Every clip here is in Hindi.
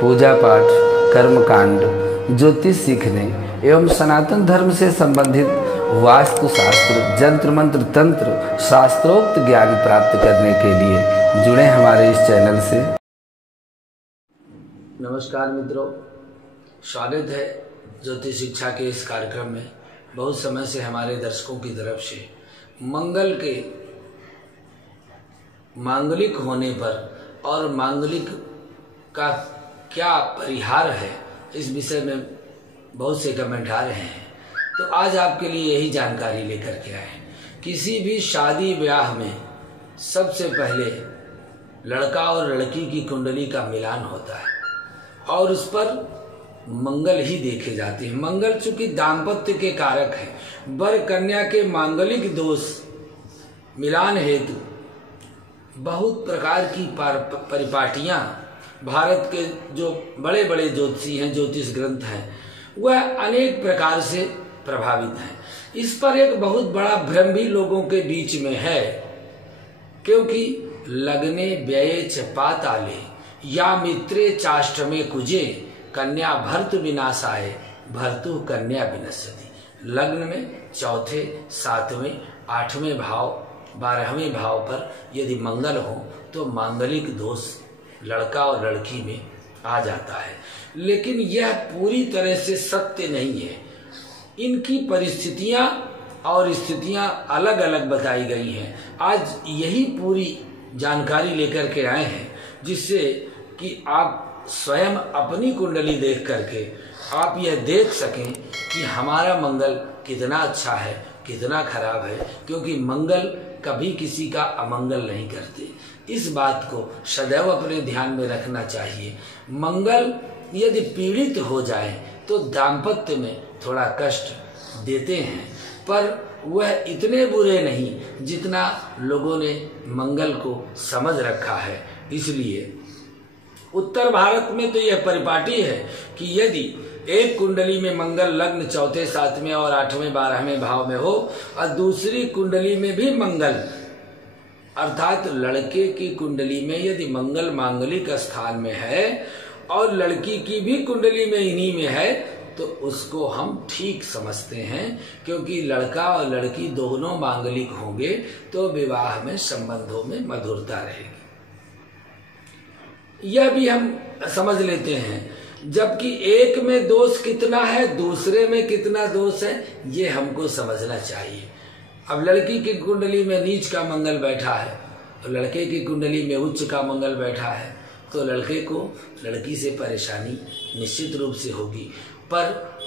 पूजा पाठ, कर्मकांड, ज्योतिष सीखने एवं सनातन धर्म से संबंधित वास्तुशास्त्र, जंत्र मंत्र, तंत्र, शास्त्रोक्त ज्ञान प्राप्त करने के लिए जुड़े हमारे इस चैनल से। नमस्कार मित्रों, स्वागत है ज्योतिष शिक्षा के इस कार्यक्रम में। बहुत समय से हमारे दर्शकों की तरफ से मंगल के मांगलिक होने पर और मांगलिक का क्या परिहार है, इस विषय में बहुत से कमेंट आ रहे हैं। तो आज आपके लिए यही जानकारी लेकर के आए हैं। किसी भी शादी ब्याह में सबसे पहले लड़का और लड़की की कुंडली का मिलान होता है और उस पर मंगल ही देखे जाते हैं। मंगल चूंकि दाम्पत्य के कारक है, वर कन्या के मांगलिक दोष मिलान हेतु बहुत प्रकार की परिपाटियां भारत के जो बड़े बड़े ज्योतिषी हैं, ज्योतिष ग्रंथ हैं, वह अनेक प्रकार से प्रभावित हैं। इस पर एक बहुत बड़ा भ्रम भी लोगों के बीच में है, क्योंकि लग्ने व्यये च पाताले या मित्रे चाष्टमे कुजे कन्या भर्तु विनाशाय भर्तु कन्या विनश्यति। लग्न में चौथे, सातवें, आठवें भाव, 12वें भाव पर यदि मंगल हो तो मांगलिक दोष लड़का और लड़की में आ जाता है। लेकिन यह पूरी तरह से सत्य नहीं है। इनकी परिस्थितियां और स्थितियां अलग अलग बताई गई हैं। आज यही पूरी जानकारी लेकर के आए हैं, जिससे कि आप स्वयं अपनी कुंडली देख करके आप यह देख सकें कि हमारा मंगल कितना अच्छा है, कितना खराब है। क्योंकि मंगल कभी किसी का अमंगल नहीं करते। इस बात को सदैव अपने ध्यान में रखना चाहिए। मंगल यदि पीड़ित हो जाए तो दाम्पत्य में थोड़ा कष्ट देते हैं, पर वह इतने बुरे नहीं जितना लोगों ने मंगल को समझ रखा है। इसलिए उत्तर भारत में तो यह परिपाटी है कि यदि एक कुंडली में मंगल लग्न चौथे, सातवें और 8वें 12वें भाव में हो और दूसरी कुंडली में भी मंगल, अर्थात लड़के की कुंडली में यदि मंगल मांगलिक स्थान में है और लड़की की भी कुंडली में इन्हीं में है, तो उसको हम ठीक समझते हैं। क्योंकि लड़का और लड़की दोनों मांगलिक होंगे तो विवाह में, संबंधों में मधुरता रहेगी। यह भी हम समझ लेते हैं। जबकि एक में दोष कितना है, दूसरे में कितना दोष है, ये हमको समझना चाहिए। अब लड़की की कुंडली में नीच का मंगल बैठा है और लड़के की कुंडली में उच्च का मंगल बैठा है, तो लड़के को लड़की से परेशानी निश्चित रूप से होगी। पर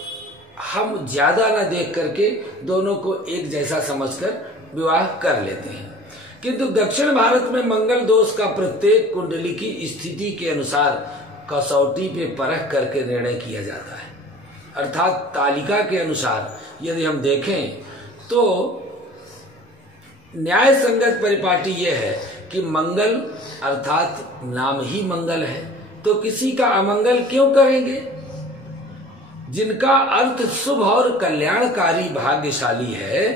हम ज्यादा न देख करके दोनों को एक जैसा समझकर विवाह कर लेते हैं। किंतु दक्षिण भारत में मंगल दोष का प्रत्येक कुंडली की स्थिति के अनुसार कसौटी पे परख करके निर्णय किया जाता है। अर्थात तालिका के अनुसार यदि हम देखें तो न्याय संगत परिपाटी यह है कि मंगल अर्थात नाम ही मंगल है, तो किसी का अमंगल क्यों करेंगे। जिनका अर्थ शुभ और कल्याणकारी भाग्यशाली है,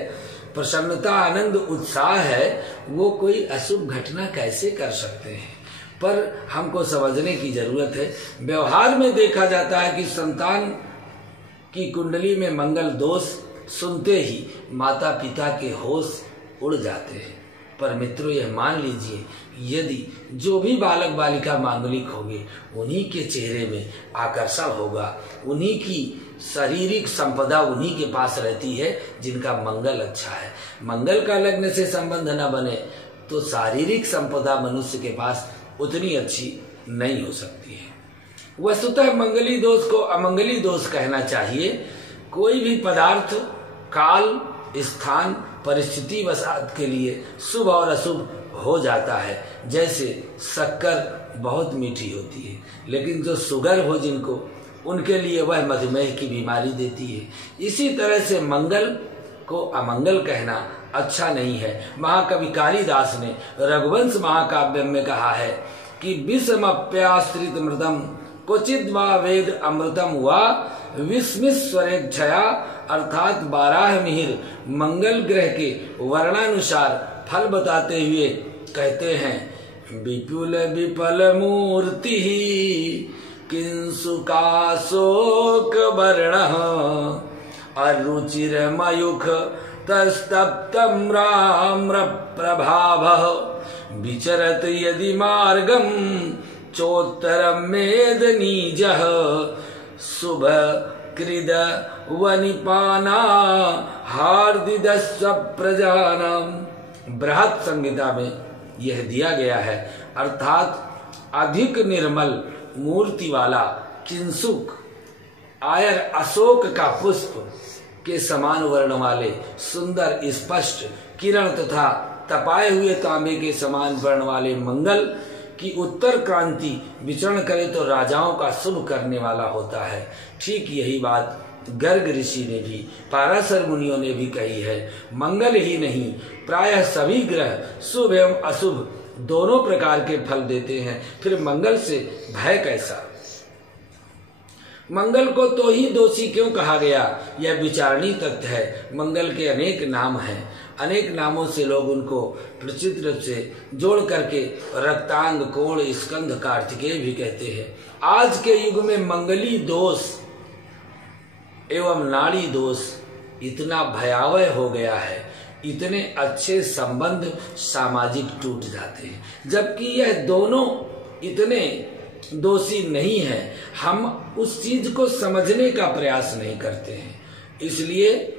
प्रसन्नता, आनंद, उत्साह है, वो कोई अशुभ घटना कैसे कर सकते हैं। पर हमको समझने की जरूरत है। व्यवहार में देखा जाता है कि संतान की कुंडली में मंगल दोष सुनते ही माता पिता के होश उड़ जाते हैं। पर मित्रों, यह मान लीजिए, यदि जो भी बालक बालिका मांगलिक होंगे, उन्हीं के चेहरे में आकर्षण होगा, उन्हीं की शारीरिक संपदा उन्हीं के पास रहती है जिनका मंगल अच्छा है। मंगल का लग्न से संबंध न बने तो शारीरिक संपदा मनुष्य के पास उतनी अच्छी नहीं हो सकती है। वस्तुतः मंगली दोष को अमंगली दोष कहना चाहिए। कोई भी पदार्थ काल, स्थान, परिस्थिति वसात के लिए शुभ और अशुभ हो जाता है। जैसे शक्कर बहुत मीठी होती है, लेकिन जो शुगर हो जिनको, उनके लिए वह मधुमेह की बीमारी देती है। इसी तरह से मंगल को अमंगल कहना अच्छा नहीं है। महाकवि कालिदास ने रघुवंश महाकाव्य में कहा है कि विषमप्याश्रित मृतम क्वचिद वा वेद अमृतम वा विस्मिस्वरेक्षया, अर्थात 12 मिहिर मंगल ग्रह के वर्णानुसार फल बताते हुए कहते हैं, विपुल विपल मूर्ति किंसुकाशोक वर्णः अरुचिरमयुख तस्तप्तं राम्र प्रभावः विचरत यदि मार्गं चोत्तरं मेदनीजः शुभ कृद वनिपाना हार्दिदस्व प्रजानाम। बृहत् संहिता में यह दिया गया है, अर्थात अधिक निर्मल मूर्ति वाला किंसुक आयर अशोक का पुष्प के समान वर्ण वाले सुंदर स्पष्ट किरण तथा तपाए हुए तांबे के समान वर्ण वाले मंगल की उत्तर क्रांति विचरण करे तो राजाओं का शुभ करने वाला होता है। ठीक यही बात गर्ग ऋषि ने भी, पाराशर मुनियों ने भी कही है। मंगल ही नहीं, प्रायः सभी ग्रह शुभ एवं अशुभ दोनों प्रकार के फल देते हैं, फिर मंगल से भय कैसा। मंगल को तो ही दोषी क्यों कहा गया, यह विचारणीय तथ्य है। मंगल के अनेक नाम हैं, अनेक नामों से लोग उनको प्रचित रूप से जोड़ करके रक्तांग, कोण, स्कंध, कार्तिकेय भी कहते हैं। आज के युग में मंगली दोष एवं नाड़ी दोष इतना भयावह हो गया है, इतने अच्छे संबंध सामाजिक टूट जाते हैं, जबकि यह दोनों इतने दोषी नहीं है। हम उस चीज को समझने का प्रयास नहीं करते हैं, इसलिए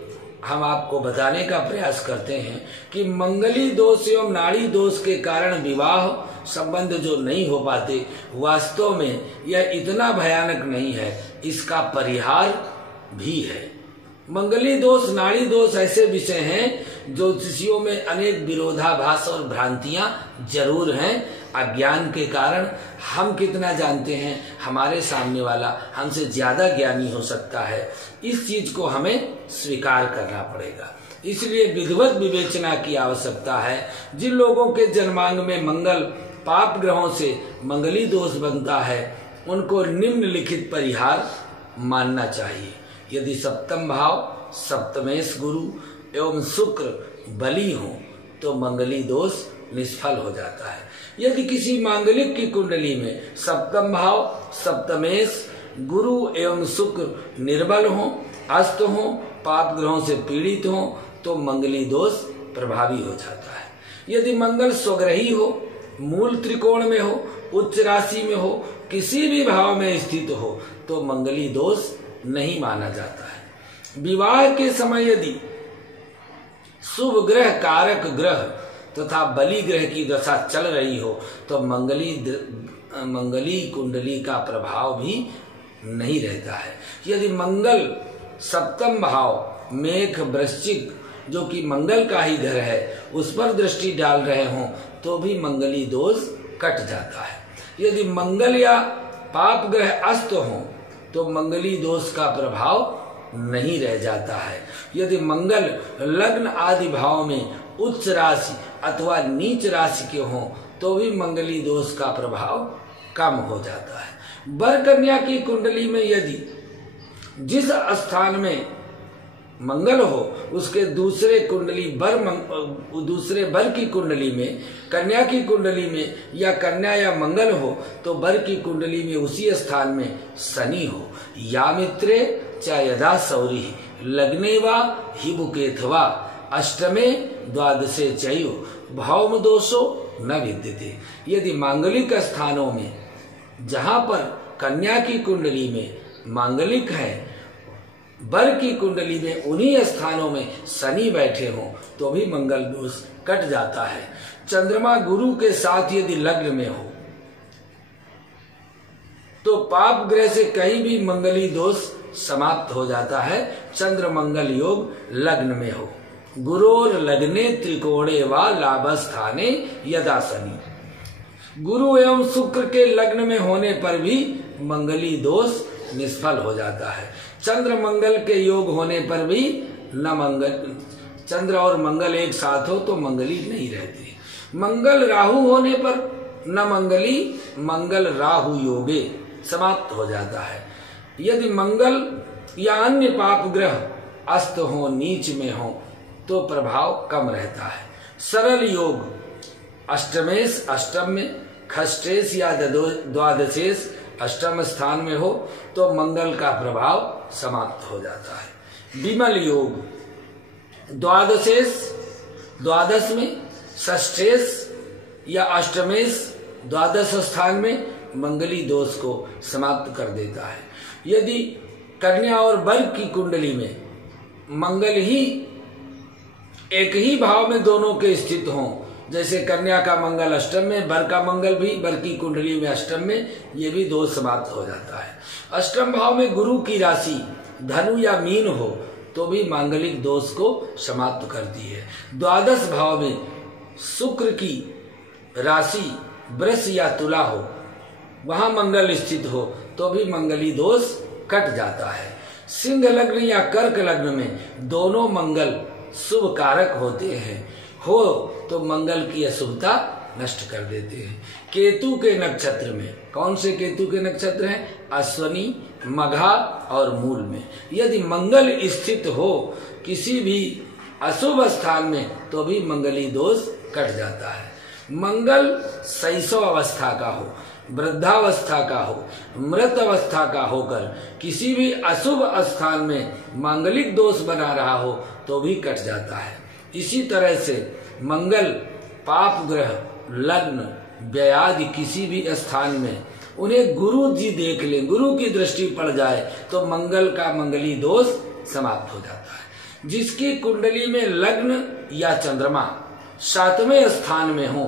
हम आपको बताने का प्रयास करते हैं कि मंगली दोष एवं नाड़ी दोष के कारण विवाह संबंध जो नहीं हो पाते, वास्तव में यह इतना भयानक नहीं है, इसका परिहार भी है। मंगली दोष, नाड़ी दोष ऐसे विषय हैं ज्योतिषियों में अनेक विरोधाभास और भ्रांतियां जरूर हैं। अज्ञान के कारण हम कितना जानते हैं, हमारे सामने वाला हमसे ज्यादा ज्ञानी हो सकता है। इस चीज को हमें स्वीकार करना पड़ेगा, इसलिए विधिवत विवेचना की आवश्यकता है। जिन लोगों के जन्मांग में मंगल पाप ग्रहों से मंगली दोष बनता है, उनको निम्नलिखित परिहार मानना चाहिए। यदि सप्तम भाव सप्तमेश गुरु एवं शुक्र बली हो तो मंगली दोष निष्फल हो जाता है। यदि किसी मांगलिक की कुंडली में सप्तम भाव सप्तमेश गुरु एवं शुक्र निर्बल हो, अस्त हो, पाप ग्रहों से पीड़ित हो तो मंगली दोष प्रभावी हो जाता है। यदि मंगल स्वग्रही हो, मूल त्रिकोण में हो, उच्च राशि में हो, किसी भी भाव में स्थित हो तो मंगली दोष नहीं माना जाता है। विवाह के समय यदि शुभ ग्रह, कारक ग्रह तथा बली ग्रह की दशा चल रही हो तो मंगली कुंडली का प्रभाव भी नहीं रहता है। यदि मंगल सप्तम भाव मेघ वृश्चिक जो कि मंगल का ही घर है उस पर दृष्टि डाल रहे हों तो भी मंगली दोष कट जाता है। यदि मंगल या पाप ग्रह अस्त हो तो मंगली दोष का प्रभाव नहीं रह जाता है। यदि मंगल लग्न आदि भाव में उच्च राशि अथवा नीच राशि के हों तो भी मंगली दोष का प्रभाव कम हो जाता है। वर कन्या की कुंडली में यदि जिस स्थान में मंगल हो उसके दूसरे वर की कुंडली में, कन्या की कुंडली में या कन्या या मंगल हो तो वर की कुंडली में उसी स्थान में शनि हो। या मित्रे च यदा सौरी लग्ने वा हिबुकेथवा अष्टमे द्वादशे चैव भौम दोषो न विद्यते। यदि मांगलिक स्थानों में जहां पर कन्या की कुंडली में मांगलिक है, वर की कुंडली में उन्हीं स्थानों में शनि बैठे हों तो भी मंगल दोष कट जाता है। चंद्रमा गुरु के साथ यदि लग्न में हो तो पाप ग्रह से कहीं भी मंगली दोष समाप्त हो जाता है। चंद्र मंगल योग लग्न में हो। गुरोर लग्ने त्रिकोणे वा लाभस्थाने यदा शनि। गुरु एवं शुक्र के लग्न में होने पर भी मंगली दोष निष्फल हो जाता है। चंद्र मंगल के योग होने पर भी चंद्र और मंगल एक साथ हो तो मंगली नहीं रहती। मंगल राहु होने पर न मंगली मंगल राहु योगे समाप्त हो जाता है। यदि मंगल या अन्य पाप ग्रह अस्त हो, नीच में हो तो प्रभाव कम रहता है। सरल योग अष्टमेश अष्टम में, खष्टेश या द्वादशेश अष्टम स्थान में हो तो मंगल का प्रभाव समाप्त हो जाता है। विमल योग द्वादश में, षष्ठेश या अष्टमेश द्वादश स्थान में मंगली दोष को समाप्त कर देता है। यदि कन्या और वर्ग की कुंडली में मंगल ही एक ही भाव में दोनों के स्थित हों, जैसे कन्या का मंगल अष्टम में, वर्ग का मंगल भी वर्ग की कुंडली में अष्टम में, ये भी दोष समाप्त हो जाता है। अष्टम भाव में गुरु की राशि धनु या मीन हो तो भी मांगलिक दोष को समाप्त करती है। द्वादश भाव में शुक्र की राशि वृष या तुला हो, वहां मंगल स्थित हो तो भी मंगली दोष कट जाता है। सिंह लग्न या कर्क लग्न में दोनों मंगल शुभ कारक होते हैं, हो तो मंगल की अशुभता नष्ट कर देते हैं। केतु के नक्षत्र में, कौन से केतु के नक्षत्र हैं? अश्वनी, मघा और मूल में यदि मंगल स्थित हो किसी भी अशुभ स्थान में तो भी मंगली दोष कट जाता है। मंगल शैशव अवस्था का हो, वृद्धावस्था का हो, मृत अवस्था का होकर किसी भी अशुभ स्थान में मांगलिक दोष बना रहा हो तो भी कट जाता है। इसी तरह से मंगल पाप ग्रह लग्न व्ययादि किसी भी स्थान में उन्हें गुरु जी देख लें, गुरु की दृष्टि पड़ जाए तो मंगल का मंगली दोष समाप्त हो जाता है। जिसकी कुंडली में लग्न या चंद्रमा 7वें स्थान में हो,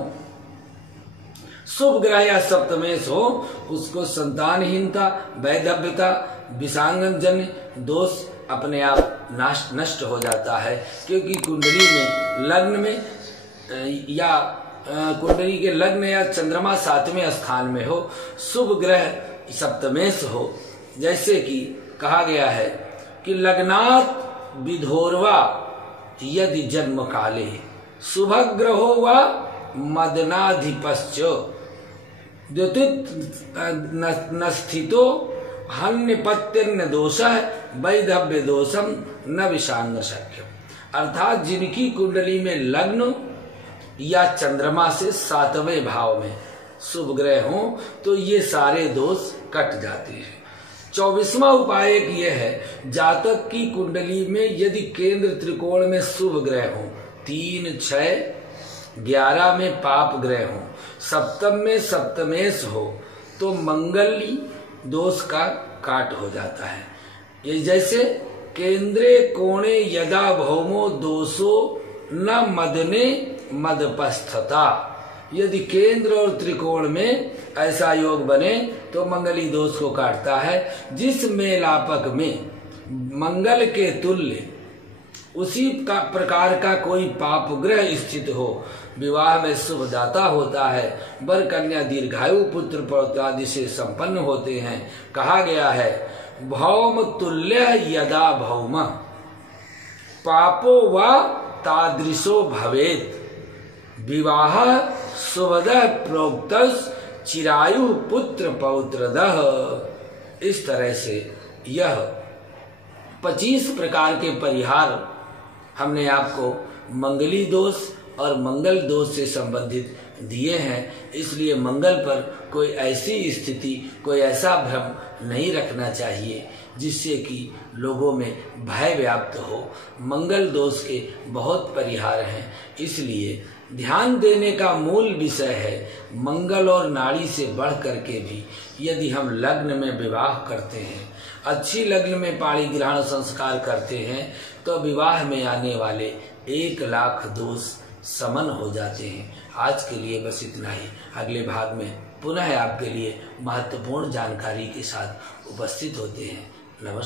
शुभ ग्रह या सप्तमेश हो, उसको संतानहीनता, वैधव्यता, विषांगजन्य दोष अपने आप नष्ट हो जाता है। क्योंकि कुंडली में लग्न में या कुंडली के लग्न या चंद्रमा 7वें स्थान में हो, शुभ ग्रह सप्तमेश हो, जैसे कि कहा गया है कि लग्नात् विधोर्वा यदि जन्म काले शुभ ग्रहो व मदनाधिपश्च द्युतित स्थितो हन्यपत्यन्न दोषः वैधव्य दोषम न विषांग शक्यम। अर्थात जिनकी कुंडली में लग्न या चंद्रमा से 7वें भाव में शुभ ग्रह हो तो ये सारे दोष कट जाते हैं। 24वां उपाय एक ये है, जातक की कुंडली में यदि केंद्र त्रिकोण में शुभ ग्रह हो, 3, 6, 11 में पाप ग्रह हो, सप्तम में सप्तमेश हो तो मंगली दोष का काट हो जाता है। ये जैसे केंद्रे कोणे यदा भौमो दोषो न मदने मदपस्थता, यदि केंद्र और त्रिकोण में ऐसा योग बने तो मंगली दोष को काटता है। जिस मेलापक में मंगल के तुल्य उसी का प्रकार का कोई पाप ग्रह स्थित हो, विवाह में शुभदाता होता है, वर कन्या दीर्घायु पुत्र पौत्र आदि से संपन्न होते हैं। कहा गया है भौम तुल्य यदा भौम पापो व तादृशो भवेत विवाह शुभद प्रोक्त चिरायु पुत्र पौत्रदः। इस तरह से यह 25 प्रकार के परिहार हमने आपको मंगली दोष और मंगल दोष से संबंधित दिए हैं। इसलिए मंगल पर कोई ऐसी स्थिति, कोई ऐसा भ्रम नहीं रखना चाहिए जिससे कि लोगों में भय व्याप्त हो। मंगल दोष के बहुत परिहार हैं, इसलिए ध्यान देने का मूल विषय है मंगल और नाड़ी से बढ़ करके भी यदि हम लग्न में विवाह करते हैं, अच्छी लग्न में पाणी ग्रहण संस्कार करते हैं तो विवाह में आने वाले 1 लाख दोष समन हो जाते हैं। आज के लिए बस इतना ही। अगले भाग में पुनः आपके लिए महत्वपूर्ण जानकारी के साथ उपस्थित होते हैं। नमस्कार।